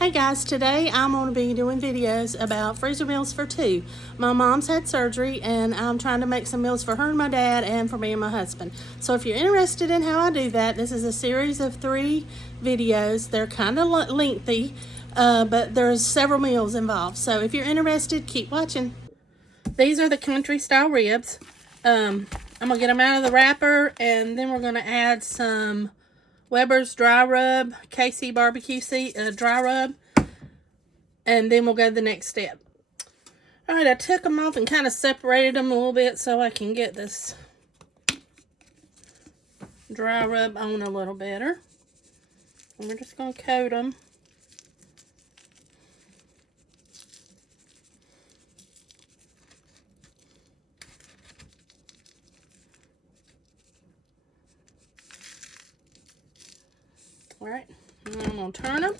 Hey guys, today I'm going to be doing videos about freezer meals for two. My mom's had surgery and I'm trying to make some meals for her and my dad and for me and my husband. So if you're interested in how I do that, this is a series of 3 videos. They're kind of lengthy, but there's several meals involved. So if you're interested, keep watching. These are the country style ribs. I'm going to get them out of the wrapper, and then we're going to add some Weber's dry rub, KC barbecue dry rub, and then we'll go to the next step. All right, I took them off and kind of separated them a little bit so I can get this dry rub on a little better. And we're just going to coat them. All right, and I'm going to turn them.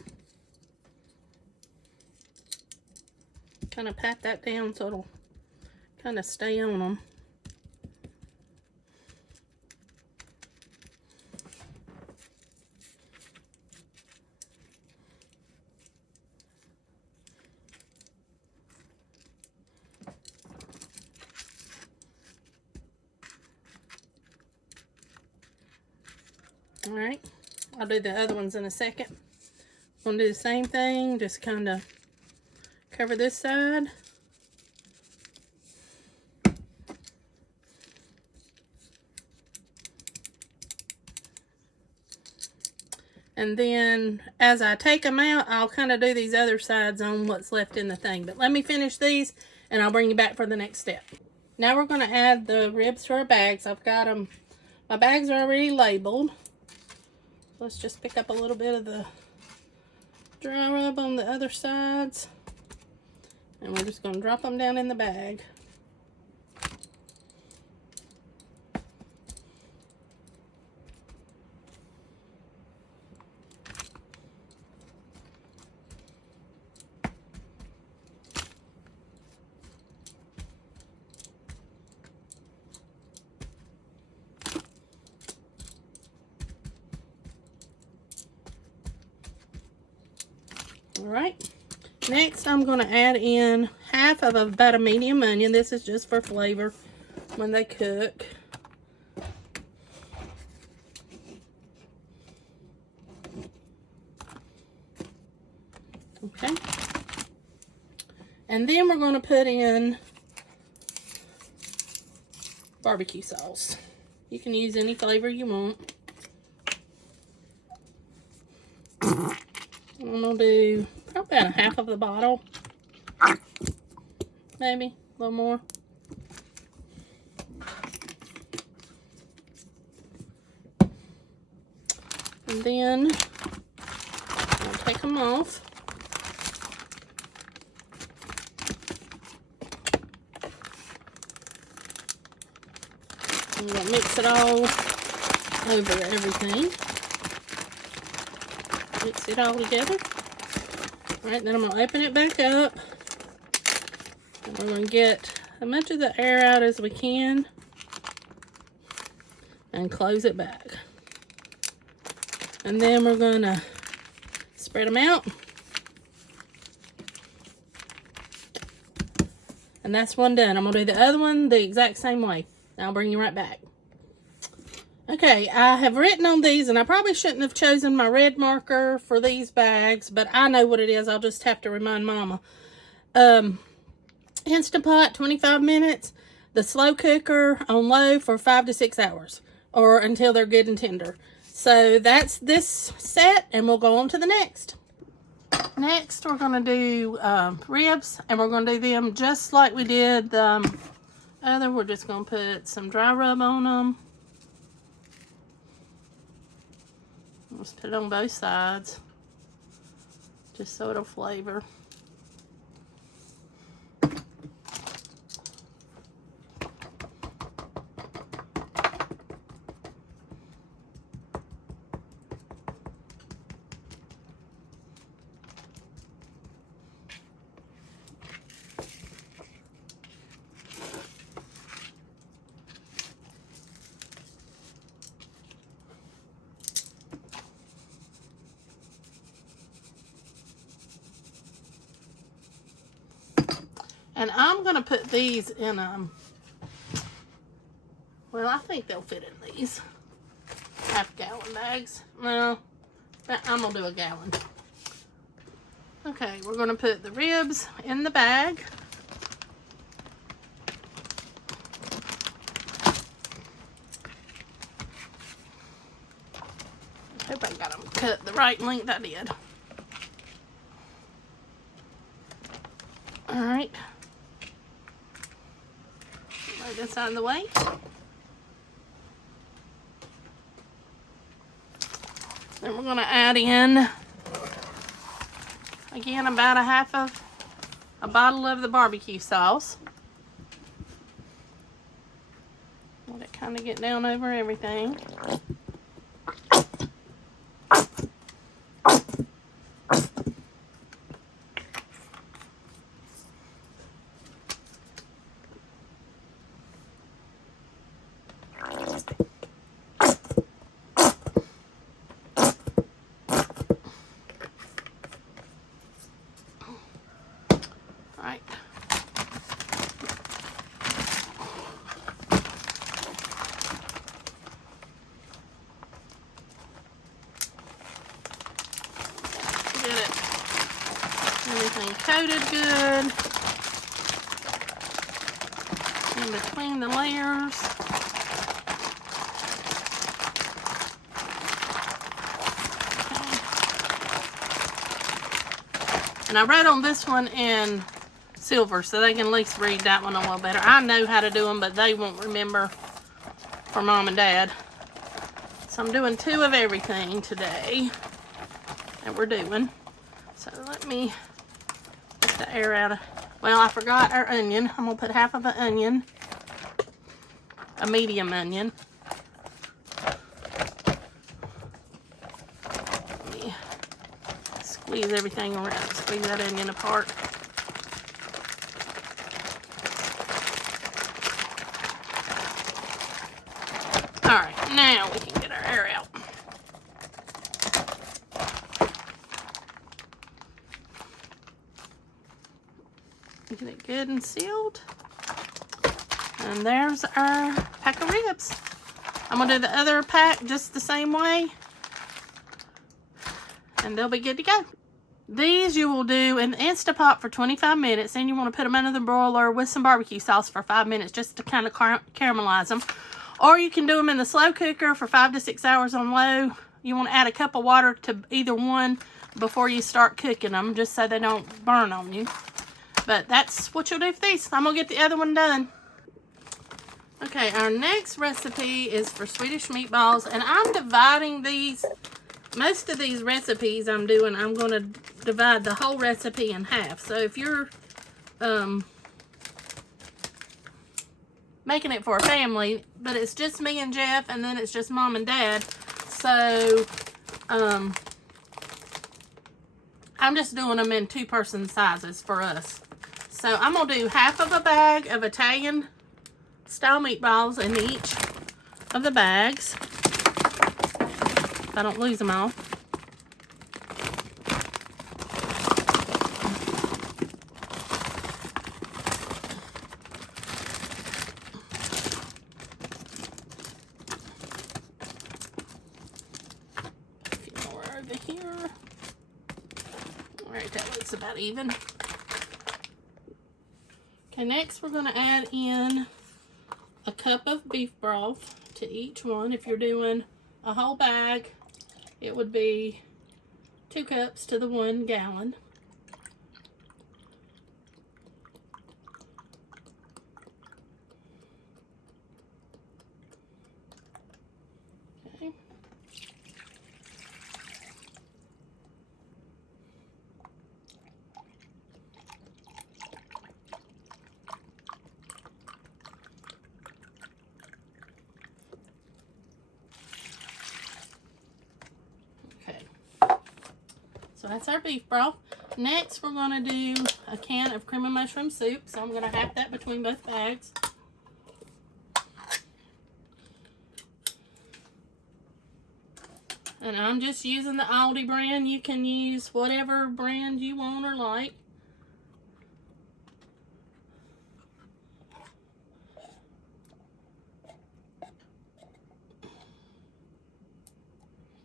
Kind of pat that down so it'll kind of stay on them. All right, I'll do the other ones in a second. I'm going to do the same thing, just kind of cover this side. And then as I take them out, I'll kind of do these other sides on what's left in the thing. But let me finish these and I'll bring you back for the next step. Now we're going to add the ribs to our bags. I've got them, my bags are already labeled. Let's just pick up a little bit of the dry rub on the other sides. And we're just going to drop them down in the bag. All right. Next, I'm going to add in half of about a medium onion. This is just for flavor when they cook. Okay. And then we're going to put in barbecue sauce. You can use any flavor you want. I'm going to do probably about a half of the bottle. Maybe a little more. And then I'll take them off. I'm going to mix it all over everything. Mix it all together. All right, then I'm going to open it back up. And we're going to get as much of the air out as we can. And close it back. And then we're going to spread them out. And that's one done. I'm going to do the other one the exact same way. I'll bring you right back. Okay, I have written on these, and I probably shouldn't have chosen my red marker for these bags, but I know what it is. I'll just have to remind Mama. Instant Pot, 25 minutes. The slow cooker on low for 5 to 6 hours, or until they're good and tender. So that's this set, and we'll go on to the next. Next, we're going to do ribs, and we're going to do them just like we did the other. We're just going to put some dry rub on them. Let's put it on both sides, just so it'll flavor. And I'm going to put these in, well, I think they'll fit in these half-gallon bags. No, I'm going to do a gallon. Okay, we're going to put the ribs in the bag. I hope I got them cut the right length. I did. Alright. Lay this out of the way. Then we're going to add in, again, about a half of a bottle of the barbecue sauce. Let it kind of get down over everything. Right. Get it. Everything coated good. In between the layers. Okay. And I wrote on this one in silver so they can at least read that one a little better. I know how to do them, but they won't remember for Mom and Dad. So I'm doing 2 of everything today that we're doing. So let me get the air out of, well, I forgot our onion. I'm gonna put half of an onion, a medium onion. Let me squeeze everything around, squeeze that onion apart. Alright, now we can get our air out. Get it good and sealed. And there's our pack of ribs. I'm going to do the other pack just the same way. And they'll be good to go. These you will do in the Instapot for 25 minutes. And you want to put them under the broiler with some barbecue sauce for 5 minutes just to kind of caramelize them. Or you can do them in the slow cooker for 5 to 6 hours on low. You want to add a cup of water to either one before you start cooking them, just so they don't burn on you. But that's what you'll do for these. I'm going to get the other one done. Okay, our next recipe is for Swedish meatballs. And I'm dividing these, most of these recipes I'm doing, I'm going to divide the whole recipe in half. So if you're making it for a family, but it's just me and Jeff, and then it's just Mom and Dad. So, I'm just doing them in 2-person sizes for us. So, I'm going to do half of a bag of Italian style meatballs in each of the bags. If I don't lose them all. Here. Alright, that looks about even. Okay, next we're going to add in a cup of beef broth to each one. If you're doing a whole bag, it would be 2 cups to the 1 gallon. Okay. So that's our beef broth. Next, we're going to do a can of cream of mushroom soup. So I'm going to half that between both bags. And I'm just using the Aldi brand. You can use whatever brand you want or like.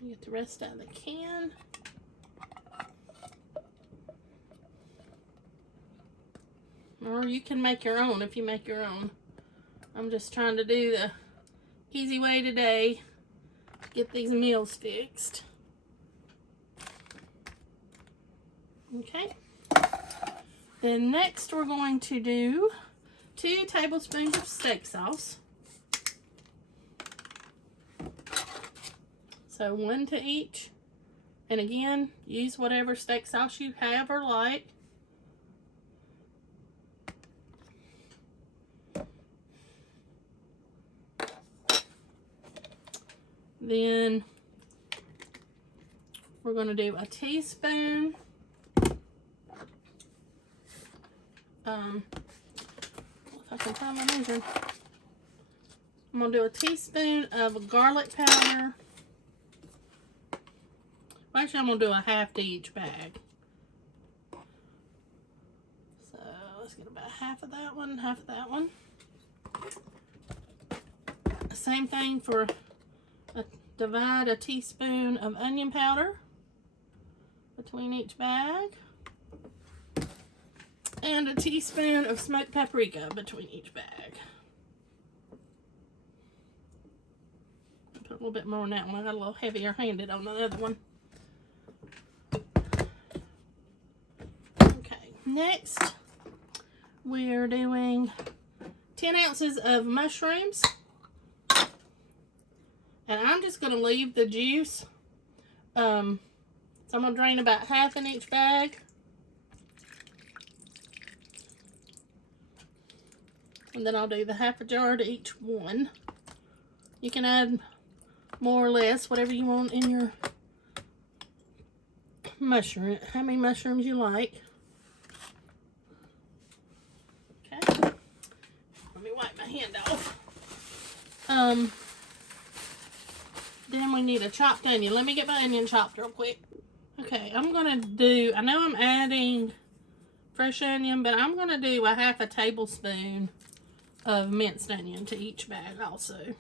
Get the rest out of the can. Or you can make your own if you make your own. I'm just trying to do the easy way today to get these meals fixed. Okay. Then next we're going to do 2 tablespoons of steak sauce. So 1 to each. And again, use whatever steak sauce you have or like. Then we're going to do a teaspoon. If I can find my measuring. I'm going to do a teaspoon of garlic powder. Actually, I'm going to do a half to each bag. So let's get about half of that one, half of that one. Same thing for divide a teaspoon of onion powder between each bag. And a teaspoon of smoked paprika between each bag. I'll put a little bit more on that one. I got a little heavier handed on the other one. Okay, next we're doing 10 ounces of mushrooms. And I'm just going to leave the juice. So I'm going to drain about half in each bag. And then I'll do the half a jar to each one. You can add more or less, whatever you want in your mushroom. How many mushrooms you like. Okay. Let me wipe my hand off. Then we need a chopped onion. Let me get my onion chopped real quick. Okay, I'm going to do, I know I'm adding fresh onion, but I'm going to do a half a tablespoon of minced onion to each bag also.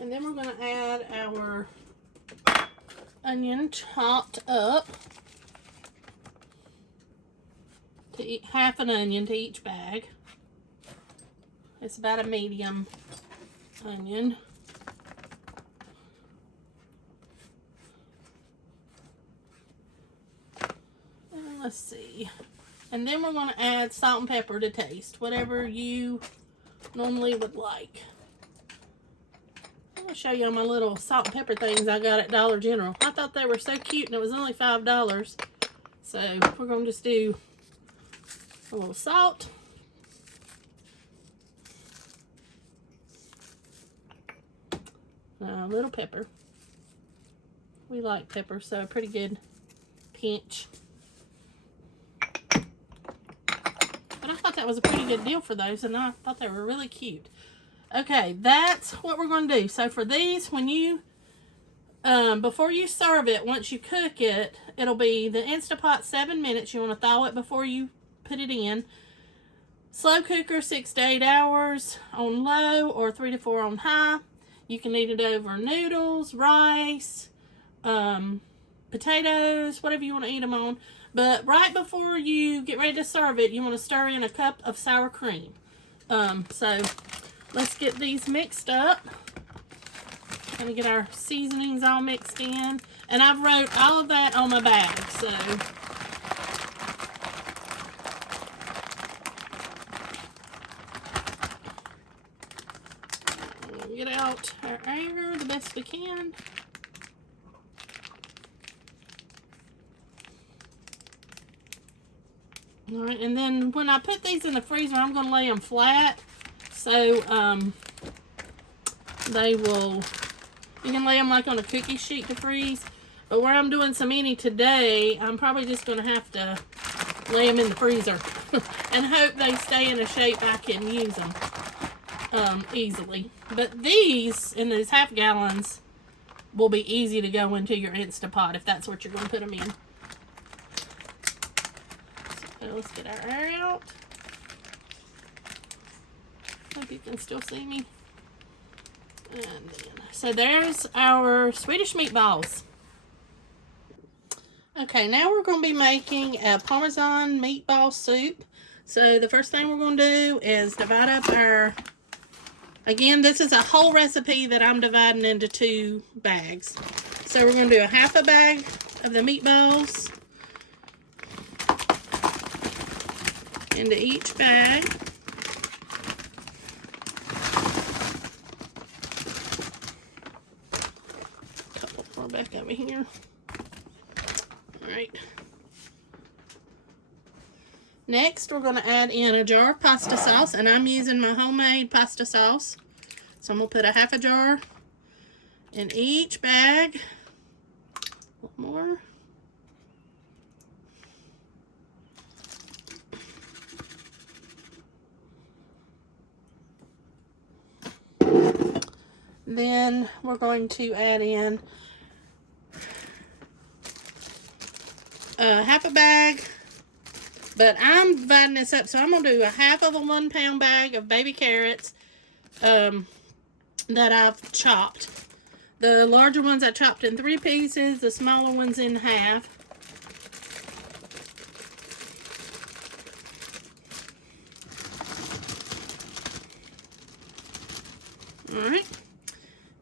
And then we're going to add our onion chopped up. To eat half an onion to each bag. It's about a medium onion. And let's see. And then we're going to add salt and pepper to taste, whatever you normally would like. I'm going to show you my little salt and pepper things I got at Dollar General. I thought they were so cute and it was only $5. So we're going to just do a little salt. A little pepper. We like pepper, so a pretty good pinch. But I thought that was a pretty good deal for those, and I thought they were really cute. Okay, that's what we're going to do. So for these, when you, before you serve it, once you cook it, it'll be the Instapot 7 minutes. You want to thaw it before you put it in. Slow cooker 6 to 8 hours on low or 3 to 4 on high. You can eat it over noodles, rice, potatoes, whatever you want to eat them on. But right before you get ready to serve it, you want to stir in a cup of sour cream. So let's get these mixed up. Gonna get our seasonings all mixed in. And I've wrote all of that on my bag, so. Get out our air the best we can. Alright, and then when I put these in the freezer, I'm going to lay them flat. So, they will, you can lay them like on a cookie sheet to freeze. But where I'm doing so many today, I'm probably just going to have to lay them in the freezer. And hope they stay in a shape I can use them easily. But these, in these half gallons, will be easy to go into your Instapot if that's what you're going to put them in. So let's get our air out. Hope you can still see me. And then, so there's our Swedish meatballs. Okay, now we're going to be making a Parmesan Meatball Soup. So the first thing we're going to do is divide up our, again, this is a whole recipe that I'm dividing into 2 bags. So we're going to do a half a bag of the meatballs into each bag. A couple more back over here. Alright. Next, we're going to add in a jar of pasta sauce, and I'm using my homemade pasta sauce. So I'm going to put a half a jar in each bag. A little more. Then we're going to add in half a bag, but I'm dividing this up, so I'm going to do a half of a 1 pound bag of baby carrots that I've chopped. The larger ones I chopped in 3 pieces, the smaller ones in half. Alright.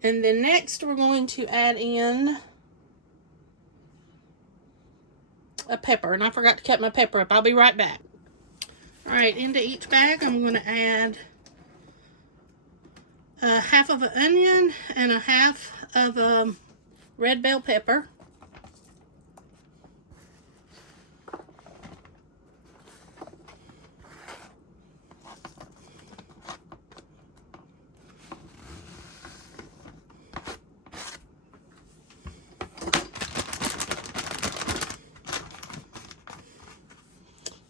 And then next we're going to add in a pepper, and I forgot to cut my pepper up. I'll be right back. Alright, into each bag I'm going to add half of an onion and a half of red bell pepper.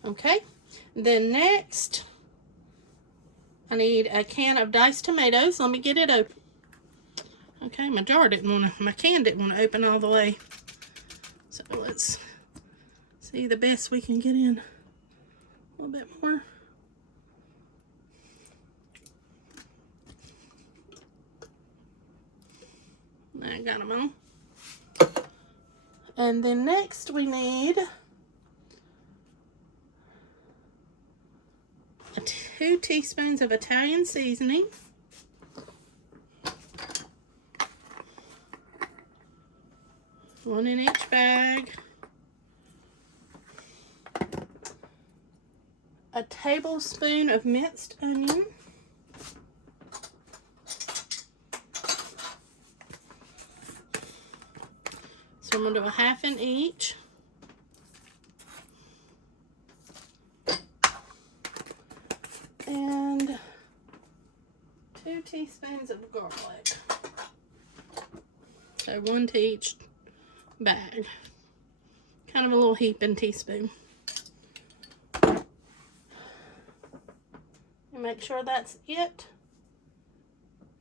Okay, then next I need a can of diced tomatoes. Let me get it open. Okay, my can didn't want to open all the way. So let's see the best we can get in. A little bit more. I got them on. And then next we need 2 teaspoons of Italian seasoning. One in each bag. A tablespoon of minced onion. So I'm going to do a half in each. And 2 teaspoons of garlic. So 1 to each bag. Kind of a little heaping teaspoon. And make sure that's it.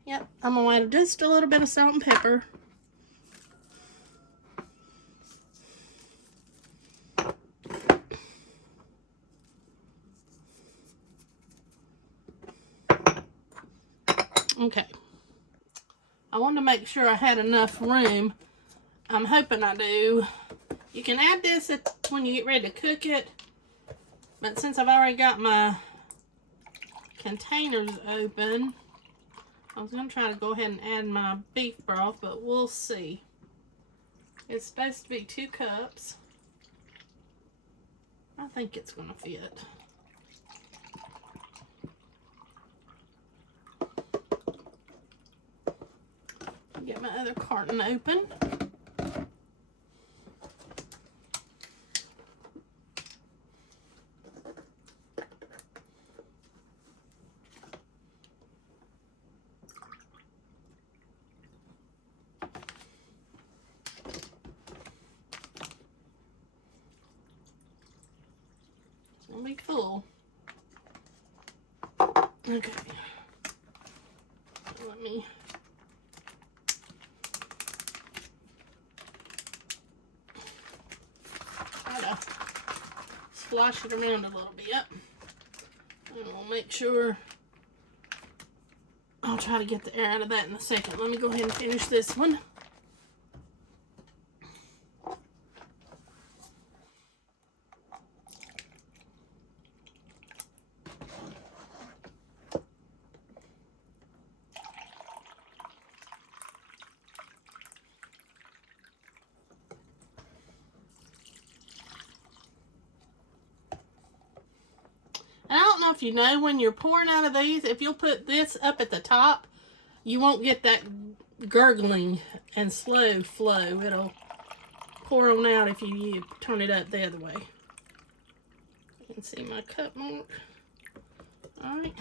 Yep, I'm going to add just a little bit of salt and pepper. Okay, I wanted to make sure I had enough room. I'm hoping I do. You can add this when you get ready to cook it, but since I've already got my containers open, I was going to try to go ahead and add my beef broth, but we'll see. It's supposed to be 2 cups. I think it's going to fit. Get my other carton open. It's gonna be full. Okay. Let me splash it around a little bit, and we'll make sure. Oh, try to get the air out of that in a second. Let me go ahead and finish this one. And I don't know if you know, when you're pouring out of these, if you'll put this up at the top, you won't get that gurgling and slow flow. It'll pour on out if you turn it up the other way. You can see my cup mark. Alright.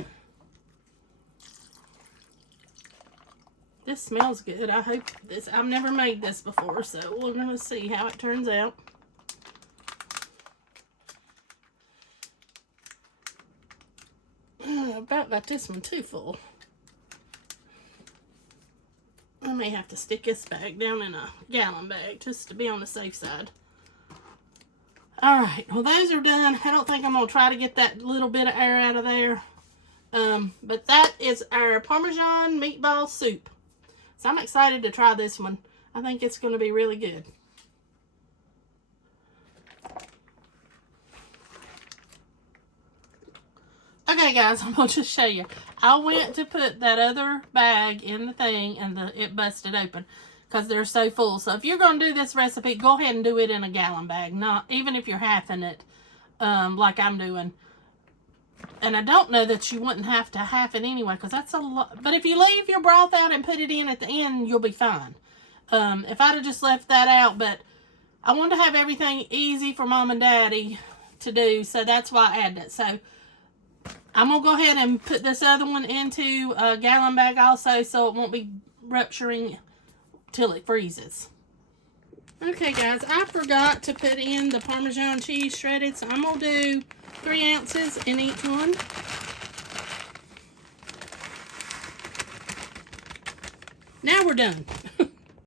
This smells good. I hope this, I've never made this before, so we're going to see how it turns out. I about got this one too full. I may have to stick this bag down in a gallon bag just to be on the safe side. Alright, well those are done. I don't think I'm going to try to get that little bit of air out of there. But that is our Parmesan Meatball Soup. So I'm excited to try this one. I think it's going to be really good. Okay guys, I'm going to just show you. I went to put that other bag in the thing and it busted open because they're so full. So if you're going to do this recipe, go ahead and do it in a gallon bag. Not even if you're halving it like I'm doing. And I don't know that you wouldn't have to half it anyway because that's a lot. But if you leave your broth out and put it in at the end, you'll be fine. If I'd have just left that out, but I wanted to have everything easy for Mom and Daddy to do. So that's why I added it. So I'm going to go ahead and put this other one into a gallon bag also so it won't be rupturing till it freezes. Okay guys, I forgot to put in the Parmesan cheese shredded, so I'm going to do 3 ounces in each one. Now we're done.